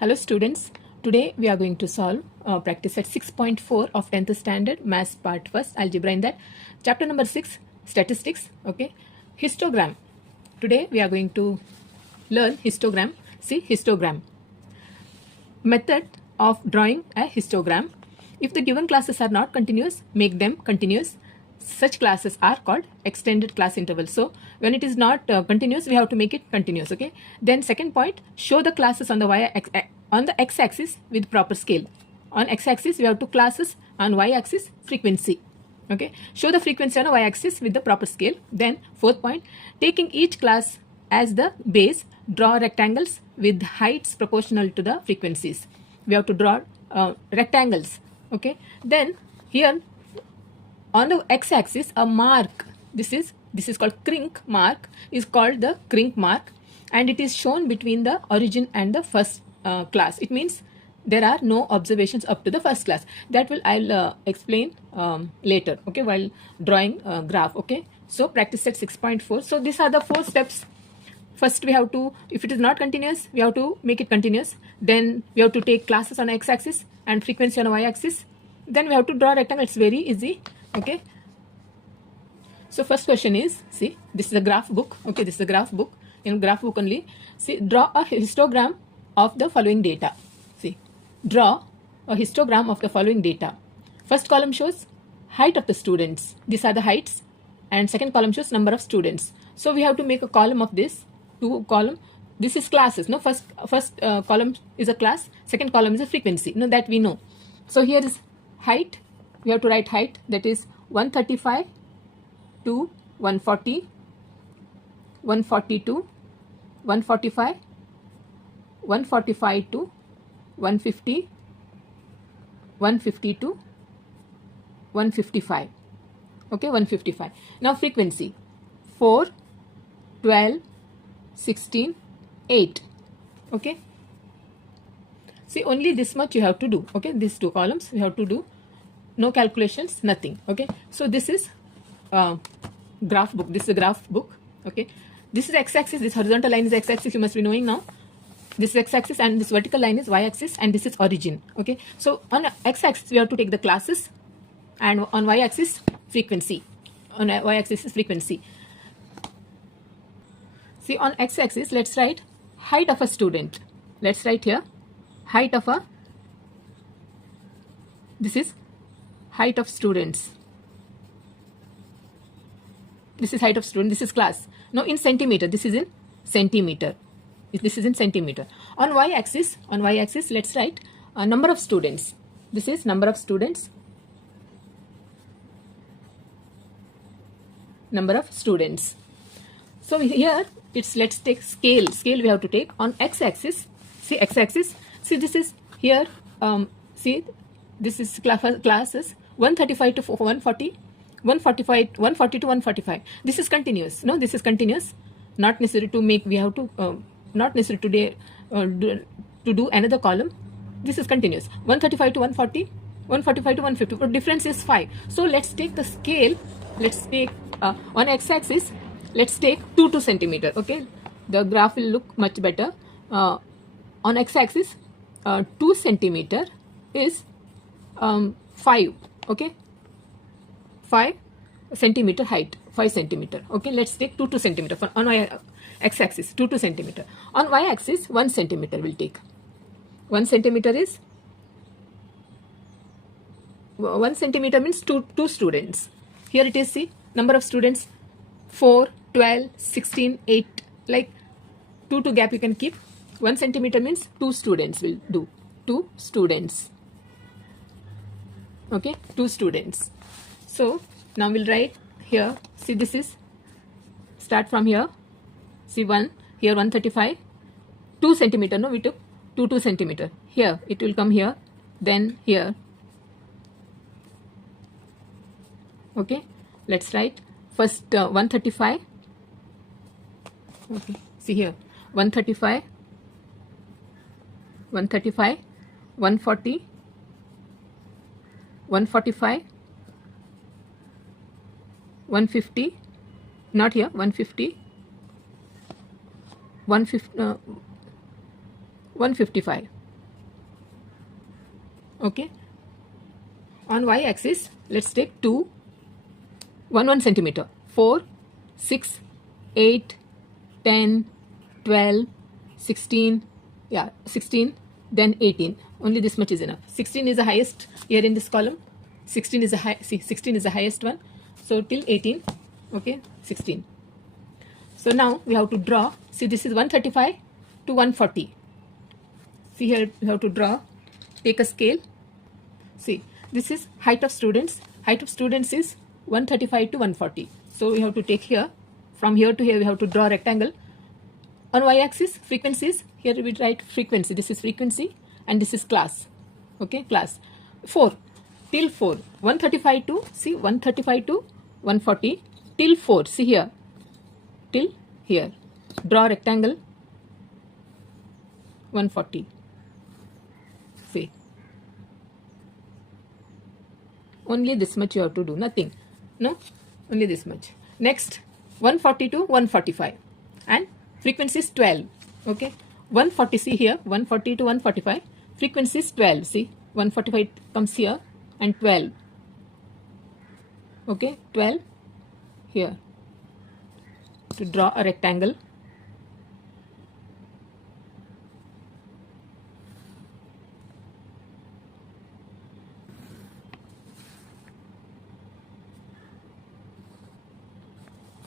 Hello students, today we are going to solve practice set 6.4 of 10th standard maths part first algebra, in that chapter number 6 statistics. Okay, histogram. Today we are going to learn histogram. See, histogram. Method of drawing a histogram. If the given classes are not continuous, make them continuous. Such classes are called extended class intervals. So when it is not continuous, we have to make it continuous. Okay. Then second point, show the classes on the x-axis with proper scale. On x-axis, we have two classes. On y-axis, frequency. Okay. Show the frequency on the y-axis with the proper scale. Then fourth point, taking each class as the base, draw rectangles with heights proportional to the frequencies. We have to draw rectangles. Okay. Then here on the x-axis, a mark, this is called crink mark, is called the crink mark, and it is shown between the origin and the first class. It means there are no observations up to the first class. That will I'll explain later, okay, while drawing graph. Okay, so practice set 6.4. So these are the 4 steps. First, we have to, if it is not continuous, we have to make it continuous. Then we have to take classes on x-axis and frequency on y-axis. Then we have to draw rectangle. It's very easy. Okay. So first question is, see, this is a graph book. Okay, this is a graph book. In graph book only, see, draw a histogram of the following data. See, draw a histogram of the following data. First column shows height of the students. These are the heights. And second column shows number of students. So we have to make a column of this. 2 column. This is classes. No, first column is a class. Second column is a frequency. No, that we know. So here is height. We have to write height, that is 135 to 140, 142, 145, 145 to 150, 150 to 155. Okay, 155. Now frequency 4, 12, 16, 8. Okay. See, only this much you have to do. Okay, these 2 columns you have to do. No calculations, nothing. Okay, so this is graph book. This is a graph book. Okay, this is x-axis. This horizontal line is x-axis. You must be knowing now. This is x-axis and this vertical line is y-axis, and this is origin. Okay, so on x-axis we have to take the classes, and on y-axis frequency. On y-axis is frequency. See, on x-axis, let's write height of a student. Let's write here height of a. This is height of students. This is height of student. This is class. Now in centimeter, this is in centimeter. This is in centimeter. On y-axis, let's write number of students. This is number of students. Number of students. So here it's, let's take scale. Scale we have to take on x-axis. See, x-axis. See, this is here. See, this is classes 135 to 140, 140 to 145. This is continuous. No, this is continuous. Not necessary to make. We have to not necessary today to do another column. This is continuous. 135 to 140, 145 to 150. But difference is 5. So let's take the scale. Let's take on x-axis. Let's take 2 centimeter. Okay, the graph will look much better. On x-axis, 2 centimeter is 5. Okay, 5 centimeter height, 5 centimeter. Okay, let's take 2 centimeter on x-axis, 2 centimeter. On y-axis, 1 centimeter will take. 1 centimeter is 1 centimeter means two students. Here it is. See, number of students 4, 12, 16, 8. Like 2 gap you can keep. 1 centimeter means 2 students will do. 2 students. Okay, 2 students. So now we'll write here. See, this is, start from here. See, 1 here, 135, 2 centimeter. No, we took 2 centimeter. Here it will come here, then here. Okay, let's write first 135. Okay, see here 135, 135, 140, 145, 150, not here, 150, 155. Okay, on y-axis, let's take 2, 1 centimeter, 4, 6, 8, 10, 12, 16, yeah, 16, then 18. Only this much is enough. 16 is the highest here in this column. 16 is the 16 is the highest one. So till 18, okay, 16. So now we have to draw. See, this is 135 to 140. See here, we have to draw. Take a scale. See, this is height of students. Height of students is 135 to 140. So we have to take here. From here to here, we have to draw a rectangle. On y-axis, frequencies. Here we write frequency. This is frequency, and this is class. Okay, class. 4 till 4. 135 to, see, 135 to 140 till 4. See here, till here. Draw rectangle. 140. See. Only this much you have to do. Nothing. No, only this much. Next, 140 to 145, and frequency is 12. Okay, 140. See here, 140 to 145. Frequency is 12. See, 145 comes here, and 12. Okay, 12 here. To draw a rectangle.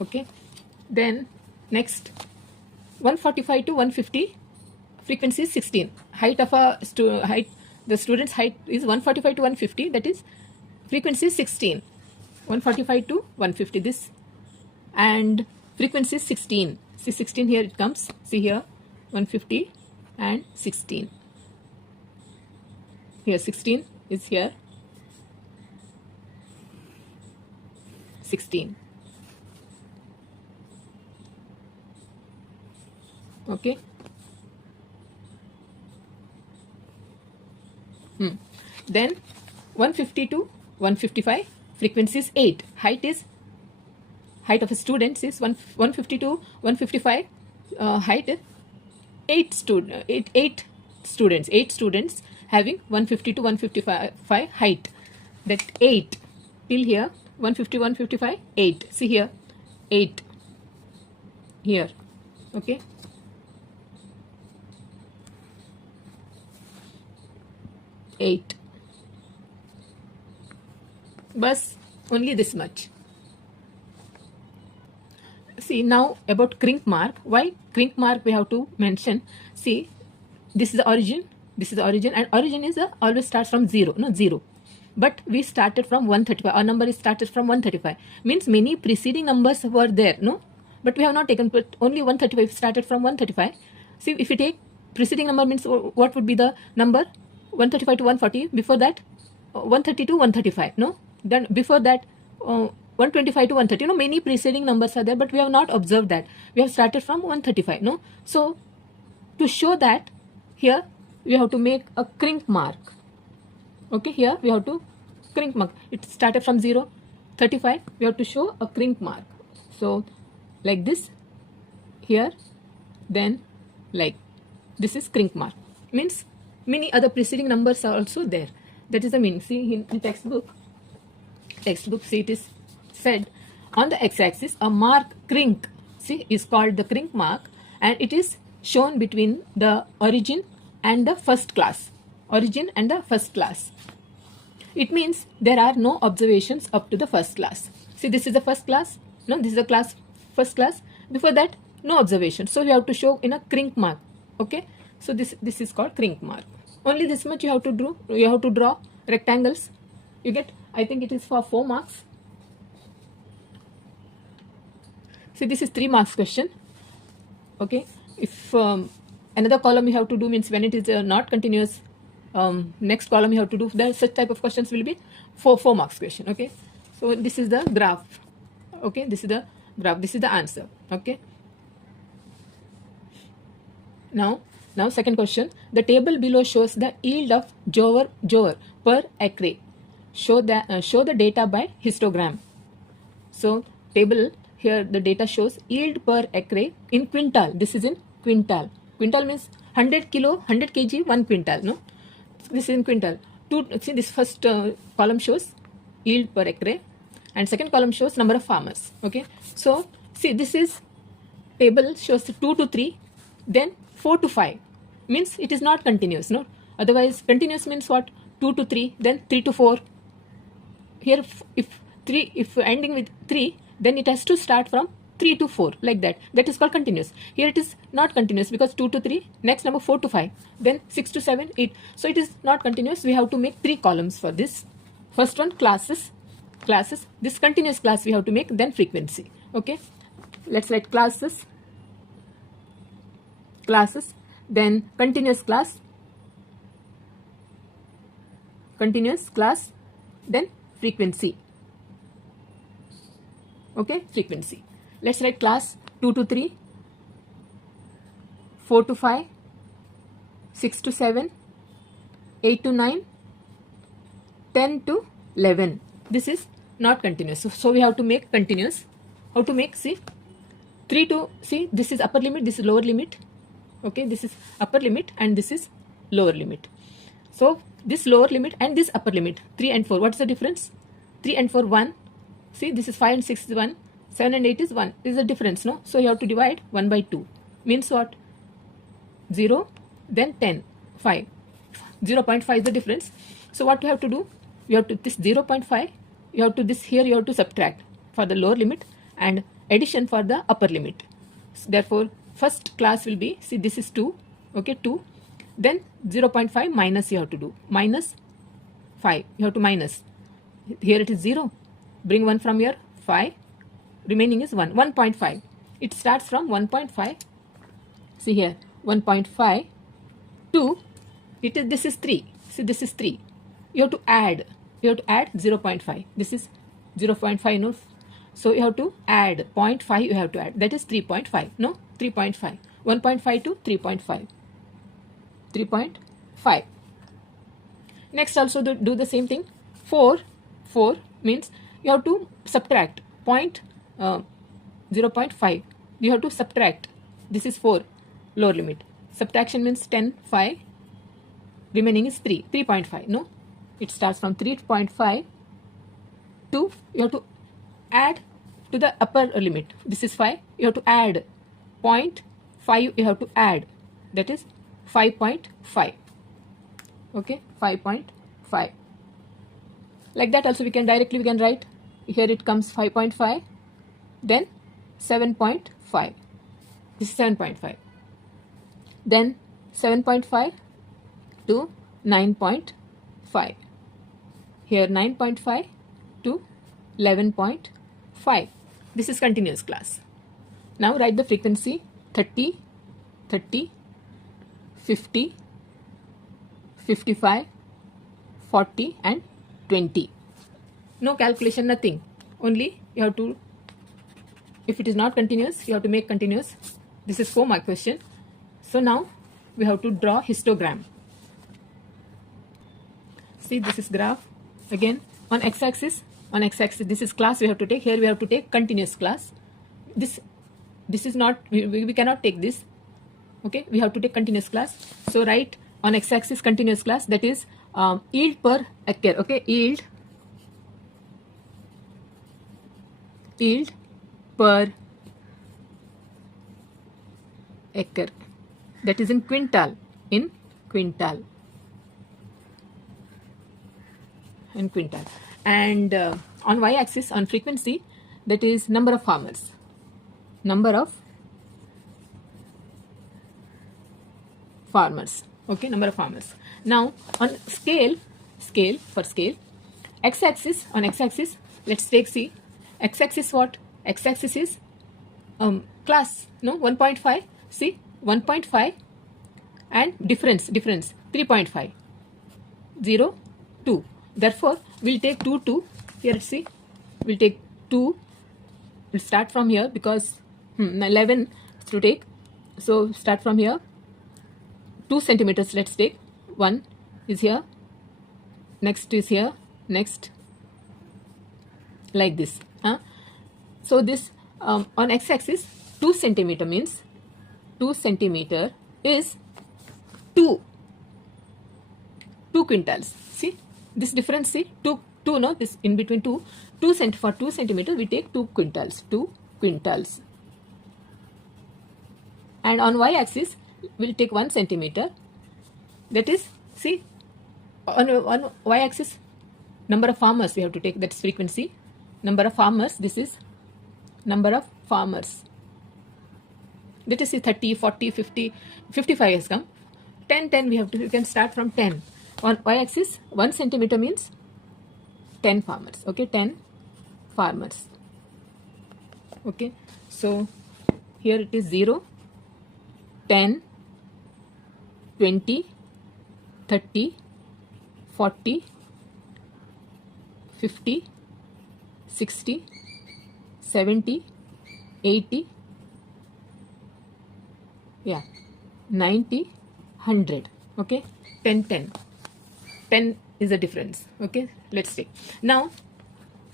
Okay, then next, 145 to 150, frequency is 16. Height of a the student's height is 145 to 150, that is frequency is 16. 145 to 150, this, and frequency is 16. See, 16 here it comes. See here, 150 and 16. Here 16 is here. 16. Okay. Then 150 to 155, frequency is 8. Height of a student is 150 to 155. Height 8 students having 150 to 155 height. That 8 till here, 150 155 8. See here, 8 here. Okay. Eight. Bus, only this much. See, now about crank mark. Why crank mark we have to mention? See, this is the origin. This is the origin, and origin is always starts from 0. No, 0. But we started from 135. Our number is started from 135. Means many preceding numbers were there. No, but we have not taken. But only 135 started from 135. See, if we take preceding number, means what would be the number? 135 to 140. Before that, 130 to 135. No, then before that, 125 to 130. No, many preceding numbers are there, but we have not observed that. We have started from 135. No, so to show that, here we have to make a crank mark. Okay, here we have to crank mark. It started from 0, 35. We have to show a crank mark. So like this here, then like this is crank mark. Means many other preceding numbers are also there. That is the meaning. See in textbook, see, it is said on the x-axis a mark crank, see, is called the crank mark, and it is shown between the origin and the first class. Origin and the first class. It means there are no observations up to the first class. See, this is the first class. No, this is the class, first class. Before that, no observation. So we have to show in a crank mark. Okay. So this is called crank mark. Only this much you have to do. You have to draw rectangles. You get, I think it is for 4 marks. See, this is 3 marks question. Okay. If another column you have to do, means when it is not continuous, next column you have to do, there such type of questions will be 4 marks question. Okay. So this is the graph. Okay. This is the graph. This is the answer. Okay. Now second question. The table below shows the yield of jowar per acre. Show the data by histogram. So table here, the data shows yield per acre in quintal. This is in quintal. Quintal means 100 kg, 1 quintal. No, this is in quintal. see this first column shows yield per acre and second column shows number of farmers. Okay, so see this is table shows 2 to 3, then 4 to 5, means it is not continuous. No, otherwise continuous means what? 2 to 3, then 3 to 4. Here if ending with 3, then it has to start from 3 to 4, like that. That is called continuous. Here it is not continuous because 2 to 3, next number 4 to 5, then 6 to 7, 8. So it is not continuous. We have to make 3 columns for this. First one, classes. This continuous class we have to make, then frequency. Okay, let's write classes, then continuous class, then frequency. Okay, frequency. Let's write class 2 to 3, 4 to 5, 6 to 7, 8 to 9, 10 to 11. This is not continuous. So we have to make continuous. How to make? See, 3 to, see, this is upper limit, this is lower limit. Okay, this is upper limit and this is lower limit. So this lower limit and this upper limit, 3 and 4, what's the difference? 3 and 4, 1. See, this is 5 and 6 is 1, 7 and 8 is 1. This is the difference, no? So you have to divide 1 by 2. Means what? 0, then 10, 5. 0.5 is the difference. So what you have to do? You have to, this 0.5, you have to, this here you have to subtract for the lower limit and addition for the upper limit. So therefore, first class will be, see this is 2, okay, 2. Then 0.5 minus you have to do. Minus 5, you have to minus. Here it is 0. Bring 1 from here, 5. Remaining is 1, 1.5. It starts from 1.5. See here, 1.5 to, it is, this is 3. See, this is 3. You have to add 0.5. This is 0.5, no? So you have to add 0.5, you have to add. That is 3.5, no? 3.5. 1.5 to 3.5. 3.5. Next also do the same thing. 4 means you have to subtract 0.5. You have to subtract. This is 4, lower limit. Subtraction means 10, 5. Remaining is 3, 3.5. No, it starts from 3.5 to, you have to add to the upper limit. This is 5. You have to add 0.5. You have to add. That is 5.5. Okay, 5.5. Like that also we can write. Here it comes 5.5, then 7.5. This is 7.5. Then 7.5 to 9.5. Here 9.5 to 11.5. This is continuous class. Now write the frequency 30, 30, 50, 55, 40 and 20. No calculation, nothing. Only you have to, if it is not continuous, you have to make continuous. This is 4-mark question. So now we have to draw histogram. See, this is graph. Again, on x-axis, this is class we have to take. Here we have to take continuous class. This is not, we cannot take this. Okay, we have to take continuous class. So write on x-axis continuous class, that is yield per acre. Okay, yield per acre, that is in quintal, and on y-axis, on frequency, that is number of farmers, okay, number of farmers. Now on scale, x-axis, on x-axis, let's take, see, x-axis what? X-axis is class, no, 1.5. See, 1.5 and difference 3.5, 0, 2. Therefore, we'll take 2, 2. Here, see, we'll take 2. We'll start from here because 11 to take. So start from here. 2 centimeters. Let's take. 1 is here. Next is here. Next, like this. So this on x-axis, 2 centimeter means 2 centimeter is 2 2 quintals. See this difference, see 2 no, this in between 2 cent, for 2 centimeters we take 2 quintals, 2 quintals. And on y axis we'll take 1 centimeter, that is, see, on y axis number of farmers we have to take, that's frequency, number of farmers, this is number of farmers, that is 30, 40, 50, 55 has come, 10, 10 we have to, you can start from 10. On y axis 1 centimeter means 10 farmers, okay, 10 farmers, okay. So here it is 0, 10, 20, 30, 40, 50, 60, 70, 80, yeah, 90, 100, okay, 10, 10. 10 is the difference, okay. Let's take now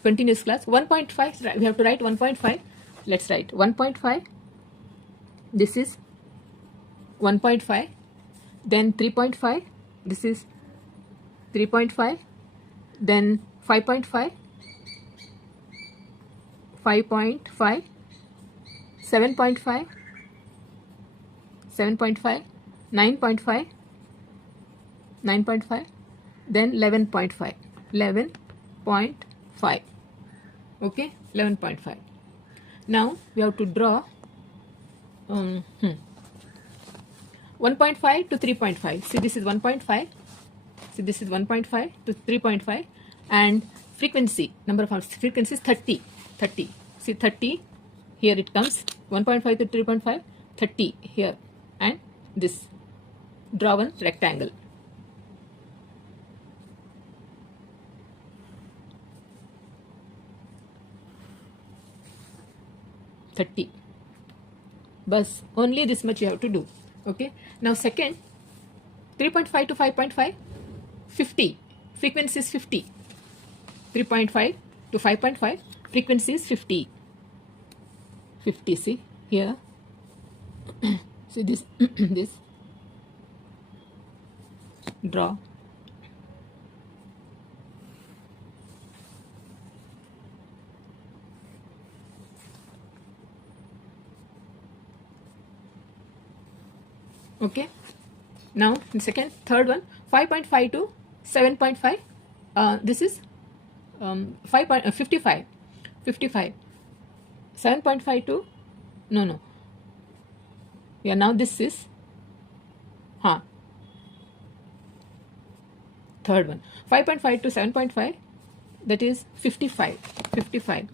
continuous class 1.5, we have to write 1.5. Let's write 1.5, this is 1.5, then 3.5, this is 3.5, then 5.5, 5.5, 7.5, 7.5, 9.5, 9.5, then 11.5, 11.5, okay, 11.5. Now we have to draw 1.5 to 3.5. See, this is 1.5. See, this is 1.5 to 3.5, and frequency, number of frequency is 30. 30. See, 30. Here it comes 1.5 to 3.5, 30 here, and this. Draw one rectangle. Bus, only this much you have to do, okay. Now second, 3.5 to 5.5, 50, frequency is 50. 3.5 to 5.5, frequency is 50. 50, see here. See this, this, draw. Okay, now in second, third one, 5.5 to 7.5, this is 55, 55, 7.5 to, no, yeah, now this is, third one, 5.5 to 7.5, that is 55, 55,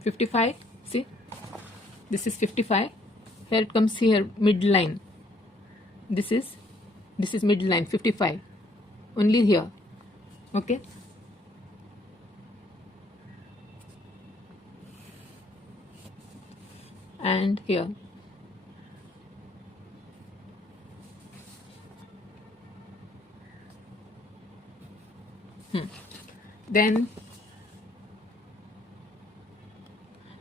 55, see, this is 55, here it comes here, midline. This is middle line, 55, only here, okay. And here, then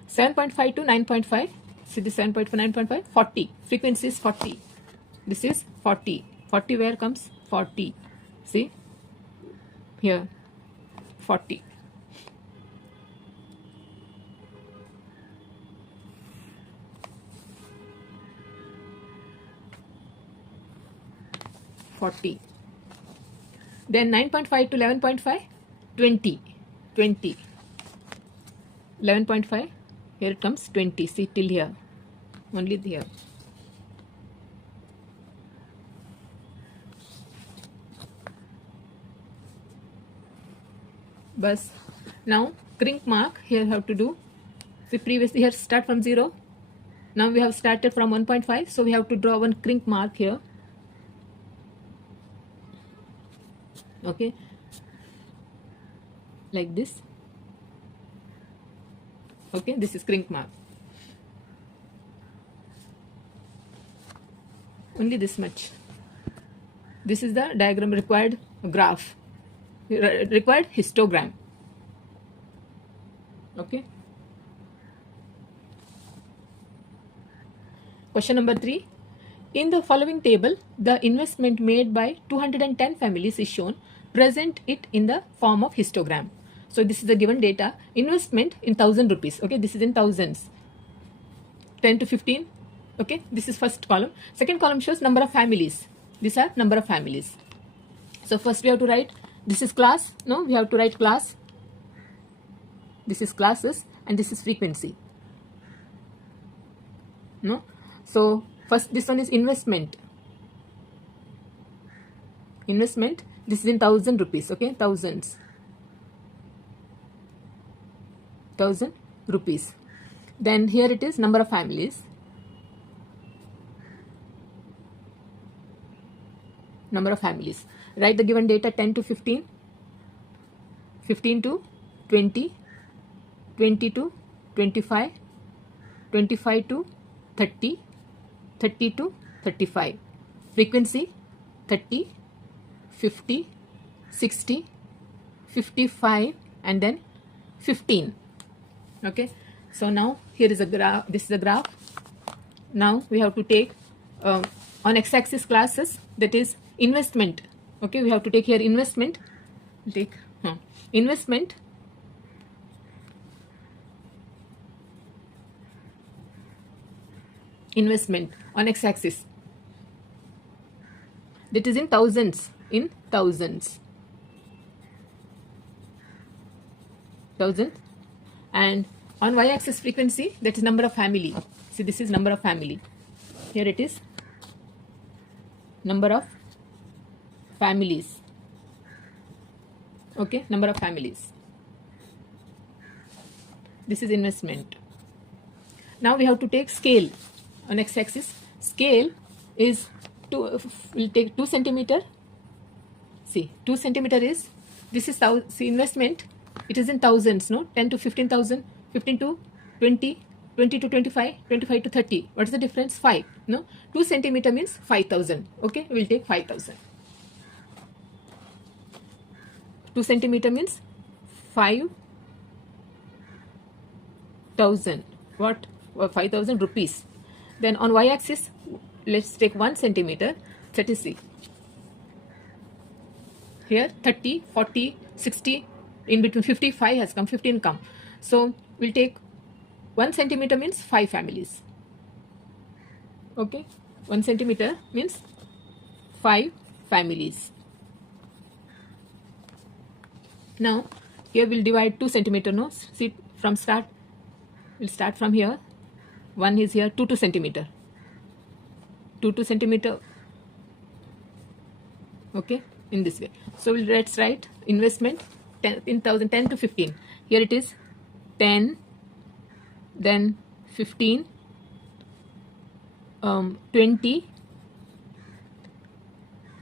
7.5 to 9.5, see this 7.5, 9.5, 40, frequency is 40. This is 40. 40 where comes? 40. See? Here. 40. Then 9.5 to 11.5, 20. 20. 11.5, here it comes 20. See till here. Only here. Bus. Now crink mark here have to do. See, previously here start from 0. Now we have started from 1.5, so we have to draw one crink mark here. Okay, like this. Okay, this is crink mark. Only this much. This is the diagram required graph. Required histogram. Okay. Question number 3. In the following table, the investment made by 210 families is shown. Present it in the form of histogram. So this is the given data. Investment in 1000 rupees. Okay, this is in thousands. 10 to 15. Okay, this is first column. Second column shows number of families. These are number of families. So first we have to write, this is class. No, we have to write class. This is classes and this is frequency. No, so first this one is investment. Investment, this is in 1000 rupees. Okay, thousands. 1000 rupees. Then here it is number of families. Number of families. Write the given data 10 to 15, 15 to 20, 20 to 25, 25 to 30, 30 to 35. Frequency 30, 50, 60, 55 and then 15. Okay. So now here is a graph. This is a graph. Now we have to take on x-axis classes, that is investment. Okay, we have to take here investment. Take investment. Investment on x-axis. That is in thousands. In thousands. Thousands. And on y-axis frequency, that is number of family. See, this is number of family. Here it is number of families. Okay, number of families. This is investment. Now we have to take scale on x-axis. Scale is we'll take 2 centimeter. See, 2 centimeter is, this is see, investment. It is in thousands, no? 10 to 15,000, 15 to 20, 20 to 25, 25 to 30. What is the difference? 5. No? 2 centimeter means 5,000. Okay, we'll take 5,000. 2 centimeter means 5,000. What? 5,000 rupees. Then on y-axis, let's take 1 centimeter. 30. Here 30, 40, 60, in between 55 has come, 15 come. So we'll take 1 centimeter means 5 families. Okay, 1 centimeter means 5 families. Now here we'll divide 2 centimeter. No, see from start. We'll start from here. 1 is here, 2 centimeter. 2 centimeter. Okay, in this way. So let's write investment 10 in 1000, 10 to 15. Here it is 10, then 15, 20,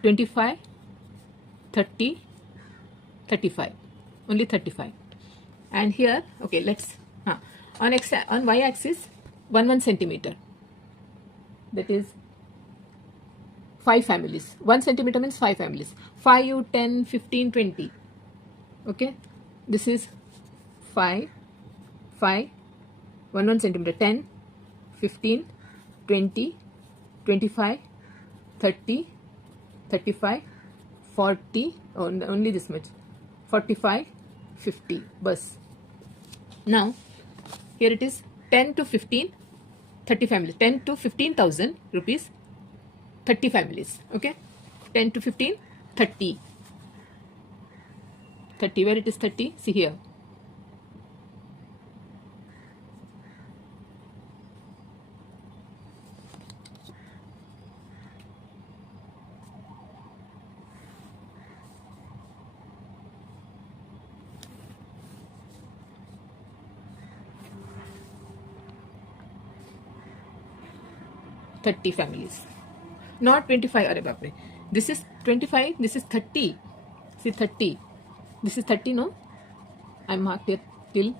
25, 30, 35. Only 35. And here, okay, let's on y-axis 1 centimeter. That is 5 families. 1 centimeter means 5 families. 5, 10, 15, 20. Okay, this is 5, 1 centimeter, 10, 15, 20, 25, 30, 35, 40, only this much, 45, 50, bus. Now, here it is 10 to 15, 30 families, 10 to 15,000 rupees, 30 families. Okay, 10 to 15, 30. 30, where it is 30? See here. families, not 25. Arre baap re. This is 25, this is 30. See 30. This is 30, no? I marked it till.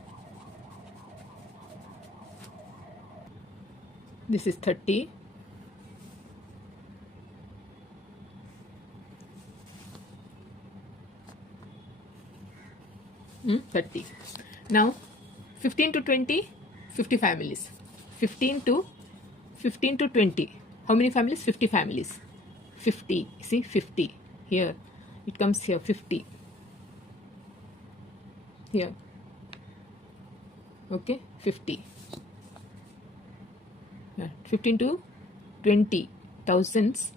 This is 30. Hmm? 30. Now 15 to 20, 50 families. 15 to 20. how many families? 50 families. 50, see 50 here, it comes here 50 here, okay, 50. 15 to 20 thousands.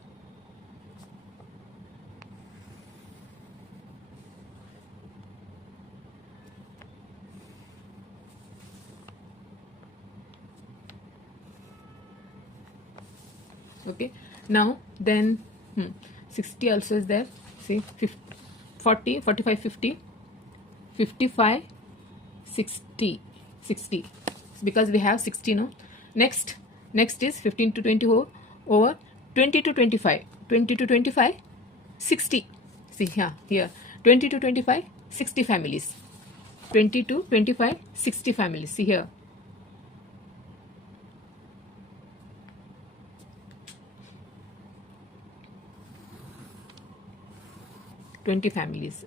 Okay, now then 60 also is there, see 50, 40, 45, 50, 55, 60, 60, because we have 60 now. Next is 15 to 20 over 20 to 25, 20 to 25, 60, see here 20 to 25, 60 families, 20 to 25, 60 families, see here. Families,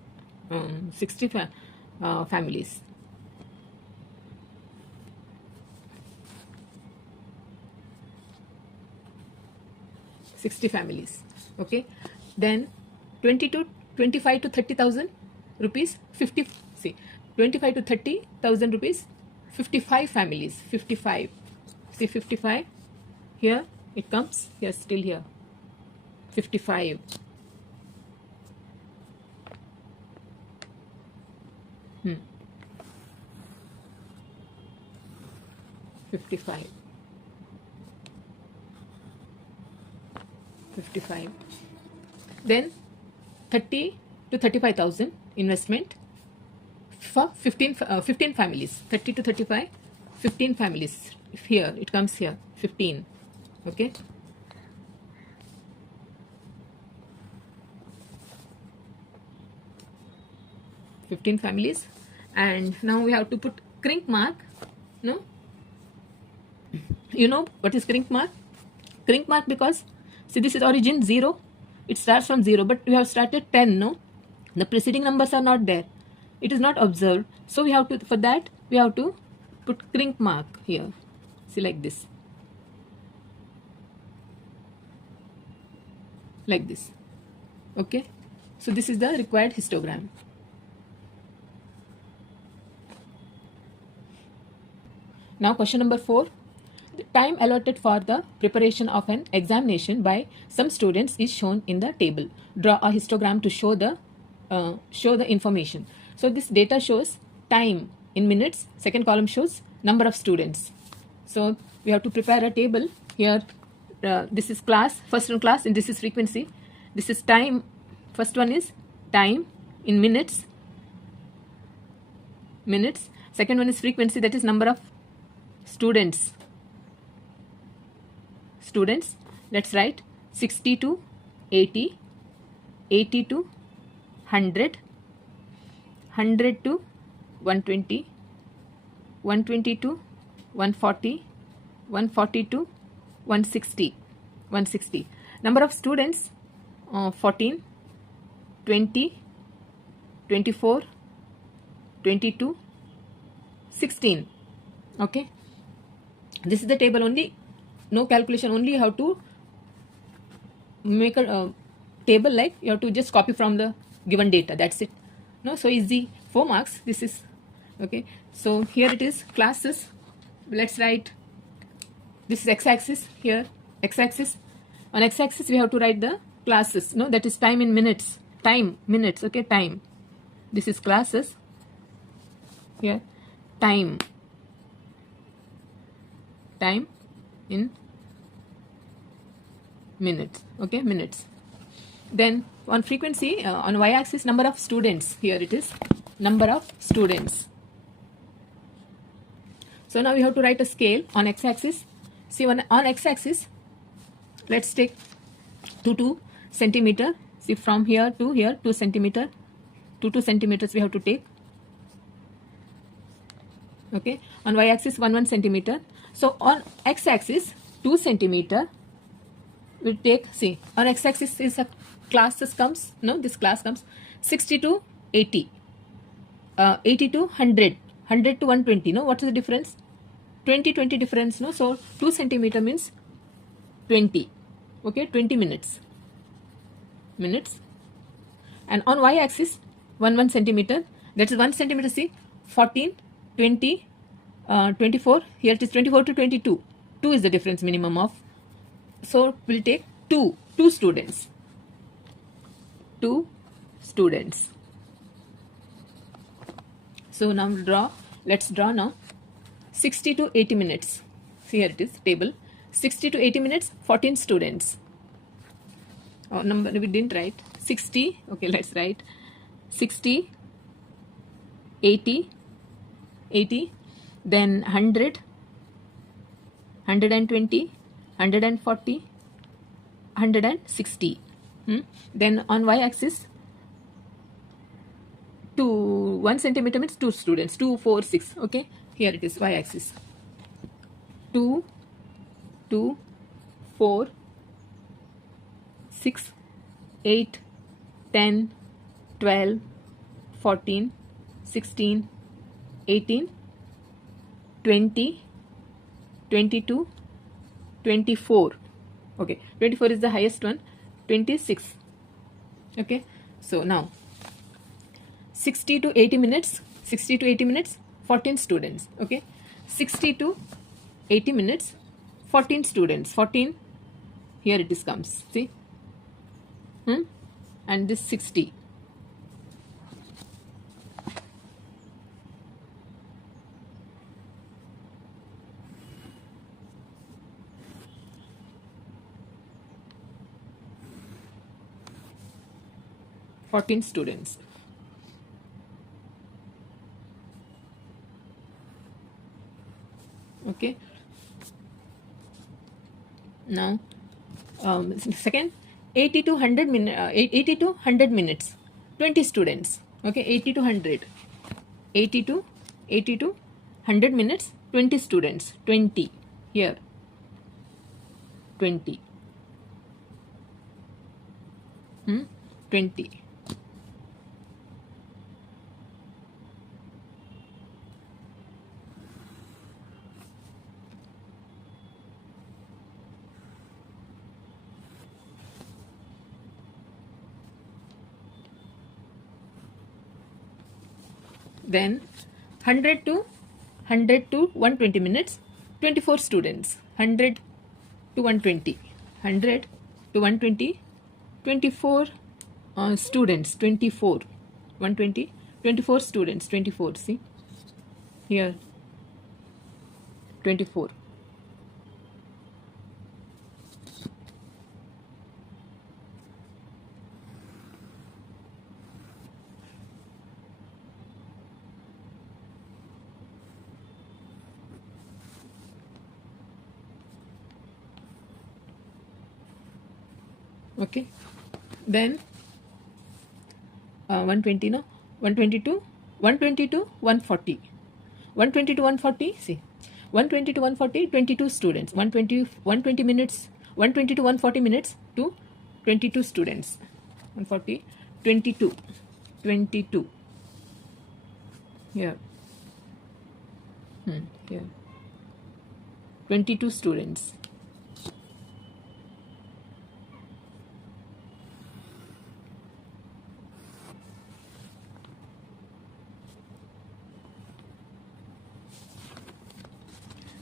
60 families. Okay, then 20 to 25 to 30,000 rupees, 50, see 25 to 30,000 rupees, 55 families, 55, see 55 here, it comes here, still here 55. 55. Then 30 to 35,000 investment for 15 families. 30 to 35, 15 families. Here it comes here 15. Okay. Families, and now we have to put crink mark. No, you know what is crink mark? Crink mark, because see this is origin 0, it starts from 0, but we have started 10. No, the preceding numbers are not there, it is not observed, so we have to, for that we have to put crink mark here, see, like this, like this. Okay, so this is the required histogram. Now question number 4. The time allotted for the preparation of an examination by some students is shown in the table. Draw a histogram to show the information. So this data shows time in minutes. Second column shows number of students. So we have to prepare a table here. This is class, first one class, and this is frequency. This is time. First one is time in minutes. Second one is frequency, that is number of students. Let's write 60 to 80, 80 to 100, 100 to 120, 120 to 140, 140 to 160. Number of students 14, 20, 24, 22, 16. Okay, this is the table only, no calculation, only how to make a table, like you have to just copy from the given data, that's it. No, so easy, 4 marks this is. Okay, so here it is classes. Let's write, this is x-axis, here x-axis, on x-axis we have to write the classes. No, that is time in minutes, minutes. Okay, time, this is classes, here time in minutes. Okay, minutes. Then on frequency, on y-axis, number of students, here it is number of students. So now we have to write a scale on x-axis. See, on x-axis, let's take 2 centimeter. See, from here to here 2 centimeter, 2 centimeters we have to take. Okay, on y-axis 1 centimeter. So on x-axis 2 centimeter we take, see, on x-axis is a classes comes, no, this class comes 60 to 80, 80 to 100, 100 to 120. No, what is the difference? 20 difference. No, so 2 centimeter means 20. okay, 20 minutes. And on y-axis 1 centimeter, that is 1 centimeter, see, 14, 20, 24, here it is 24 to 22. 2 is the difference minimum of, so we'll take two students. So now let's draw now 60 to 80 minutes. See, here it is, table, 60 to 80 minutes, 14 students. Oh, number we didn't write, 60, okay, let's write 60, 80, then 100, 120, 140, 160. Then on y-axis, 1 centimeter means 2 students, 2, 4, 6. Okay, here it is, y-axis, 2, 4, 6, 8, 10, 12, 14, 16, 18, 20, 22, 24. Okay, 24 is the highest one, 26. Okay, so now 60 to 80 minutes, 14 students. Okay, 60 to 80 minutes, 14 students. 14, here it is comes, see, and this 60. Students. Okay, now second, 80 to 100 minutes, 20 students. Okay, 80 to 100, 80 to 100 minutes, 20 students. 20, here 20, 20. Then 100 to 120 minutes, 24 students. 100 to 120, 100 to 120, 24 students. 24, 120, 24 students. 24, see, here 24. Okay, then 120, no, 120 to 140, 120 to 140, see, 120 to 140, 22 students. 120 minutes, 120 to 140 minutes to 22 students. 140, 22, here, here 22 students.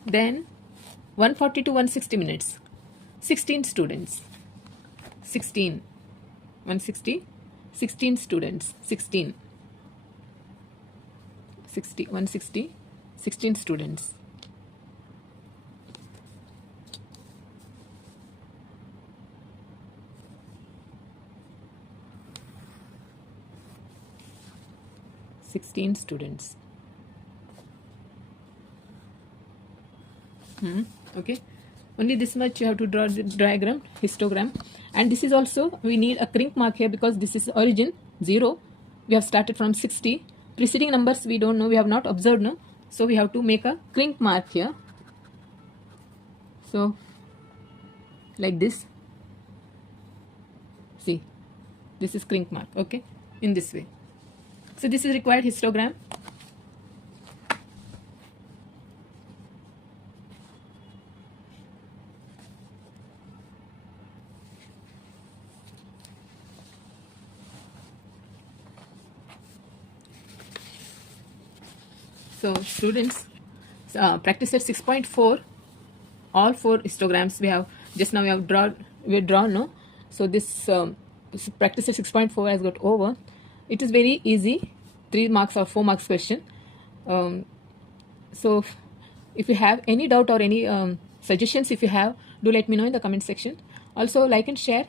Then 140 to 160 minutes, 16 students. 16, 160, 16 students. 16, 60, 160, 16 students. Students. Okay, only this much you have to draw the diagram, histogram. And this is also, we need a crink mark here because this is origin 0. We have started from 60. Preceding numbers we don't know, we have not observed, no, so we have to make a crink mark here. So like this, see, this is crink mark. Okay, in this way. So this is required histogram. So students, practice set 6.4, all 4 histograms we have just now we have drawn, no? So this practice set 6.4 has got over. It is very easy, 3 marks or 4 marks question. So if you have any doubt or any suggestions, if you have, do let me know in the comment section. Also like and share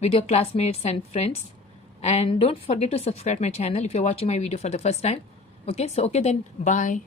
with your classmates and friends, and don't forget to subscribe my channel if you're watching my video for the first time. Okay, so okay then, bye.